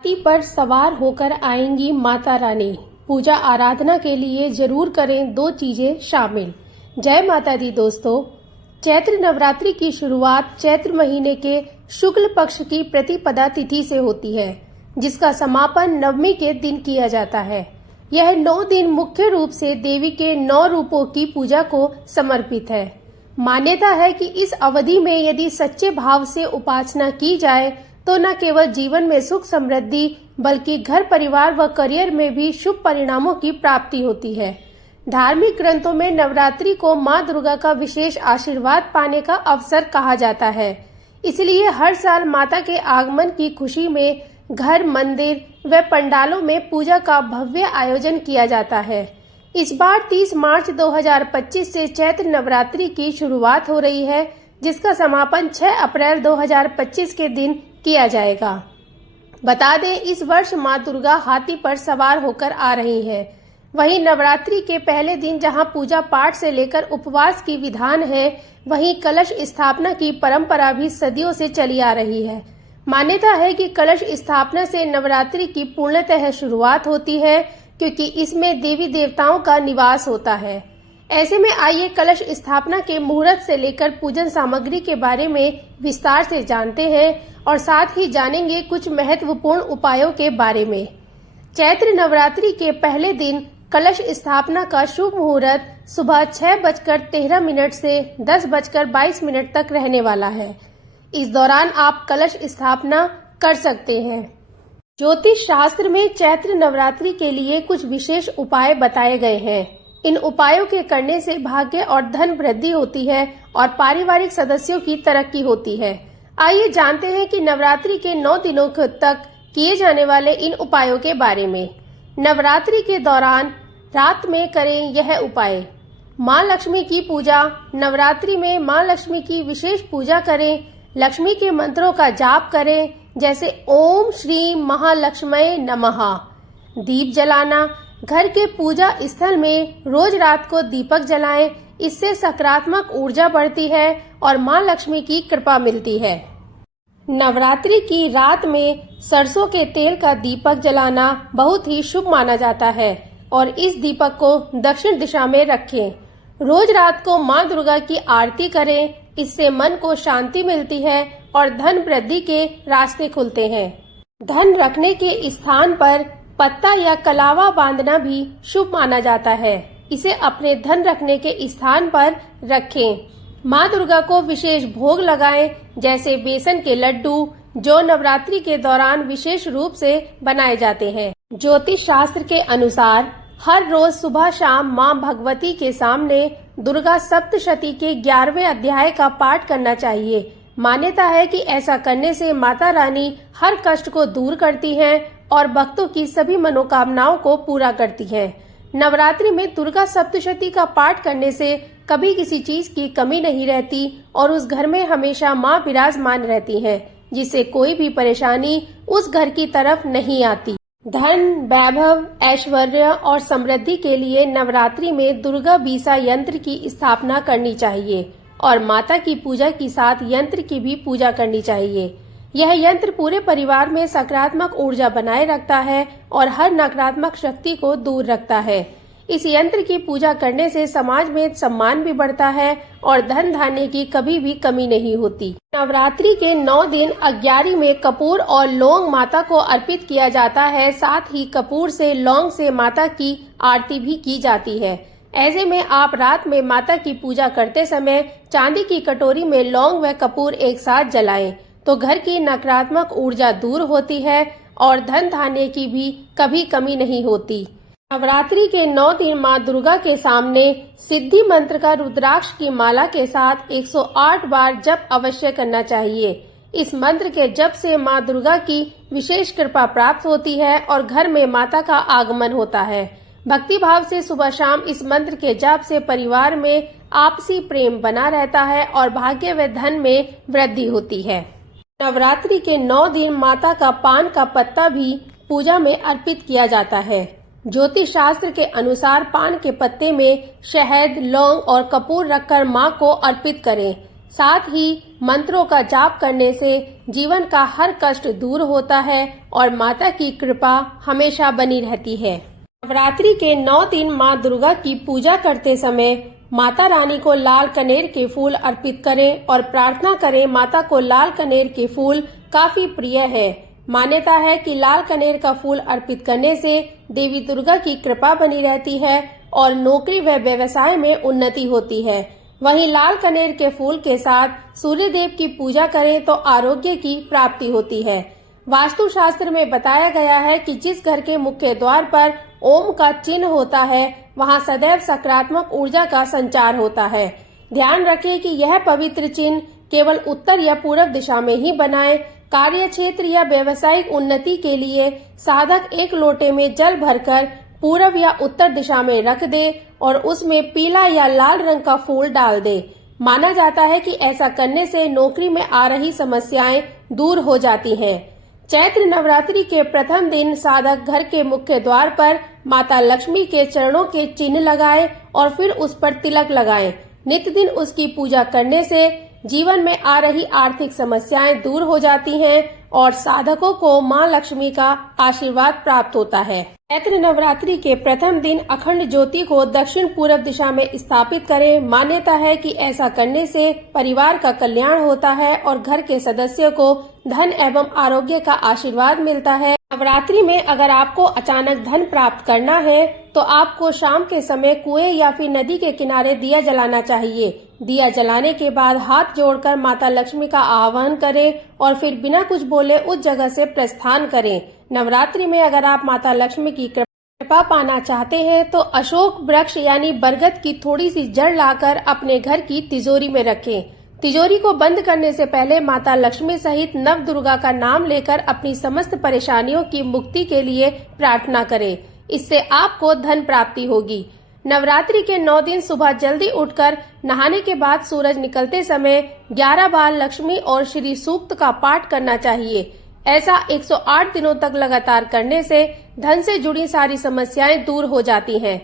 हाथी पर सवार होकर आएंगी माता रानी। पूजा आराधना के लिए जरूर करें दो चीजें शामिल। जय माता दी दोस्तों। चैत्र नवरात्रि की शुरुआत चैत्र महीने के शुक्ल पक्ष की प्रतिपदा तिथि से होती है, जिसका समापन नवमी के दिन किया जाता है। यह 9 दिन मुख्य रूप से देवी के 9 रूपों की पूजा को समर्पित है। मान्यता है कि इस अवधि में यदि सच्चे भाव से उपासना की जाए तो न केवल जीवन में सुख समृद्धि बल्कि घर परिवार व करियर में भी शुभ परिणामों की प्राप्ति होती है। धार्मिक ग्रंथों में नवरात्रि को मां दुर्गा का विशेष आशीर्वाद पाने का अवसर कहा जाता है। इसलिए हर साल माता के आगमन की खुशी में घर, मंदिर व पंडालों में पूजा का भव्य आयोजन किया जाता है। इस बार 30 मार्च 2025 से चैत्र नवरात्रि की शुरुआत हो रही है, जिसका समापन 6 अप्रैल 2025 के दिन किया जाएगा। बता दें, इस वर्ष मां दुर्गा हाथी पर सवार होकर आ रही हैं। वहीं नवरात्रि के पहले दिन जहां पूजा पाठ से लेकर उपवास की विधान है, वहीं कलश स्थापना की परंपरा भी सदियों से चली आ रही है। मान्यता है कि कलश स्थापना से नवरात्रि की पूर्णतः शुरुआत होती है, क्योंकि इसमें देवी देवताओं का निवास होता है। ऐसे में आइए कलश स्थापना के मुहूर्त से लेकर पूजन सामग्री के बारे में विस्तार से जानते हैं और साथ ही जानेंगे कुछ महत्वपूर्ण उपायों के बारे में। चैत्र नवरात्रि के पहले दिन कलश स्थापना का शुभ मुहूर्त सुबह 6:13 से 10:22 तक रहने वाला है। इस दौरान आप कलश स्थापना कर सकते हैं। ज्योतिष शास्त्र में चैत्र नवरात्रि के लिए कुछ विशेष उपाय बताए गए हैं। इन उपायों के करने से भाग्य और धन वृद्धि होती है और पारिवारिक सदस्यों की तरक्की होती है। आइए जानते हैं कि नवरात्रि के 9 दिनों तक किए जाने वाले इन उपायों के बारे में। नवरात्रि के दौरान रात में करें यह उपाय। मां लक्ष्मी की पूजा। नवरात्रि में मां लक्ष्मी की विशेष पूजा करें। लक्ष्मी के मंत्रों का जाप करें, जैसे ओम श्री महालक्ष्मये नमः। दीप जलाना। घर के पूजा स्थल में रोज रात को दीपक जलाएं। इससे सकारात्मक ऊर्जा बढ़ती है और मां लक्ष्मी की कृपा मिलती है। नवरात्रि की रात में सरसों के तेल का दीपक जलाना बहुत ही शुभ माना जाता है और इस दीपक को दक्षिण दिशा में रखें। रोज रात को मां दुर्गा की आरती करें। इससे मन को शांति मिलती है और धन वृद्धि के रास्ते खुलते हैं। धन रखने के स्थान पर पत्ता या कलावा बांधना भी शुभ माना जाता है। इसे अपने धन रखने के स्थान पर रखें। मां दुर्गा को विशेष भोग लगाएं, जैसे बेसन के लड्डू, जो नवरात्रि के दौरान विशेष रूप से बनाए जाते हैं। ज्योतिष शास्त्र के अनुसार हर रोज सुबह शाम मां भगवती के सामने दुर्गा सप्तशती के 11वें अध्याय का पाठ करना चाहिए। मान्यता है कि ऐसा करने से माता रानी हर कष्ट को दूर करती हैं और भक्तों की सभी मनोकामनाओं को पूरा करती हैं। नवरात्रि में दुर्गा सप्तशती का पाठ करने से कभी किसी चीज की कमी नहीं रहती और उस घर में हमेशा मां विराजमान रहती हैं, जिससे कोई भी परेशानी उस घर की तरफ नहीं आती। धन, वैभव, ऐश्वर्य और समृद्धि के लिए नवरात्रि में दुर्गा बीसा यंत्र की स्थापना करनी चाहिए और माता की पूजा के साथ यंत्र की भी पूजा करनी चाहिए। यह यंत्र पूरे परिवार में सकारात्मक ऊर्जा बनाए रखता है और हर नकारात्मक शक्ति को दूर रखता है। इस यंत्र की पूजा करने से समाज में सम्मान भी बढ़ता है और धन धान्य की कभी भी कमी नहीं होती। नवरात्रि के 9 दिन अग्यारी में कपूर और लौंग माता को अर्पित किया जाता है। साथ ही कपूर से, लौंग से माता की आरती भी की जाती है। ऐसे में आप रात में माता की पूजा करते समय चांदी की कटोरी में लौंग व कपूर एक साथ जलाएं, तो घर की नकारात्मक ऊर्जा दूर होती है और धन धान्य की भी कभी कमी नहीं होती। नवरात्रि के 9 दिन मां दुर्गा के सामने सिद्धि मंत्र का रुद्राक्ष की माला के साथ 108 बार जप अवश्य करना चाहिए। इस मंत्र के जप से मां दुर्गा की विशेष कृपा प्राप्त होती है और घर में माता का आगमन होता है। भक्ति भाव से सुबह शाम इस मंत्र के जाप से परिवार में आपसी प्रेम बना रहता है और भाग्य व धन में वृद्धि होती है। नवरात्रि के 9 दिन माता का पान का पत्ता भी पूजा में अर्पित किया जाता है। ज्योतिष शास्त्र के अनुसार पान के पत्ते में शहद, लौंग और कपूर रखकर मां को अर्पित करें। साथ ही मंत्रों का जाप करने से जीवन का हर कष्ट दूर होता है और माता की कृपा हमेशा बनी रहती है। नवरात्रि के 9 दिन माँ दुर्गा की पूजा करते समय माता रानी को लाल कनेर के फूल अर्पित करें और प्रार्थना करें। माता को लाल कनेर के फूल काफी प्रिय है। मान्यता है कि लाल कनेर का फूल अर्पित करने से देवी दुर्गा की कृपा बनी रहती है और नौकरी व व्यवसाय में उन्नति होती है। वहीं लाल कनेर के फूल के साथ सूर्य देव की पूजा करें तो आरोग्य की प्राप्ति होती है। वास्तु शास्त्र में बताया गया है कि जिस घर के मुख्य द्वार पर ओम का चिन्ह होता है वहां सदैव सकारात्मक ऊर्जा का संचार होता है। ध्यान रखें कि यह पवित्र चिन्ह केवल उत्तर या पूर्व दिशा में ही बनाएं। कार्य क्षेत्र या व्यवसायिक उन्नति के लिए साधक एक लोटे में जल भरकर पूर्व या उत्तर दिशा में रख दे और उसमें पीला या लाल रंग का फूल डाल दे। माना जाता है कि ऐसा करने से नौकरी में आ रही समस्याएं दूर हो जाती हैं। चैत्र नवरात्रि के प्रथम दिन साधक घर के मुख्य द्वार पर माता लक्ष्मी के चरणों के चिन्ह लगाए और फिर उस पर तिलक लगाएं। नित्य दिन उसकी पूजा करने से जीवन में आ रही आर्थिक समस्याएं दूर हो जाती हैं और साधकों को मां लक्ष्मी का आशीर्वाद प्राप्त होता है। चैत्र नवरात्रि के प्रथम दिन अखंड ज्योति को दक्षिण पूर्व दिशा में स्थापित करें। मान्यता है कि ऐसा करने से परिवार का कल्याण होता है और घर के सदस्यों को धन एवं आरोग्य का आशीर्वाद मिलता है। नवरात्रि में अगर आपको अचानक धन प्राप्त करना है तो आपको शाम के समय कुएं या फिर नदी के किनारे दिया जलाना चाहिए। दिया जलाने के बाद हाथ जोड़कर माता लक्ष्मी का आह्वान करें और फिर बिना कुछ बोले उस जगह से प्रस्थान करें। नवरात्रि में अगर आप माता लक्ष्मी की कृपा पाना चाहते हैं तो अशोक वृक्ष यानी बरगद की थोड़ी सी जड़ लाकर अपने घर की तिजोरी में रखें। तिजोरी को बंद करने से पहले माता लक्ष्मी सहित नव दुर्गा का नाम लेकर अपनी समस्त परेशानियों की मुक्ति के लिए प्रार्थना करें। इससे आपको धन प्राप्ति होगी। नवरात्रि के 9 दिन सुबह जल्दी उठकर नहाने के बाद सूरज निकलते समय 11 बार लक्ष्मी और श्री सूक्त का पाठ करना चाहिए। ऐसा 108 दिनों तक लगातार करने से धन से जुड़ी सारी समस्याएं दूर हो जाती हैं।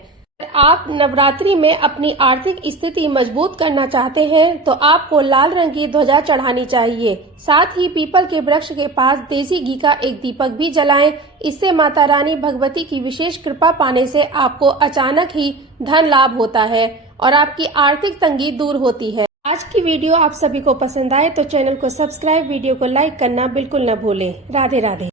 आप नवरात्रि में अपनी आर्थिक स्थिति मजबूत करना चाहते हैं तो आपको लाल रंग की ध्वजा चढ़ानी चाहिए। साथ ही पीपल के वृक्ष के पास देसी घी का एक दीपक भी जलाएं। इससे माता रानी भगवती की विशेष कृपा पाने से आपको अचानक ही धन लाभ होता है और आपकी आर्थिक तंगी दूर होती है। आज की वीडियो आप सभी को पसंद आए तो चैनल को सब्सक्राइब, वीडियो को लाइक करना बिल्कुल न भूलें। राधे राधे।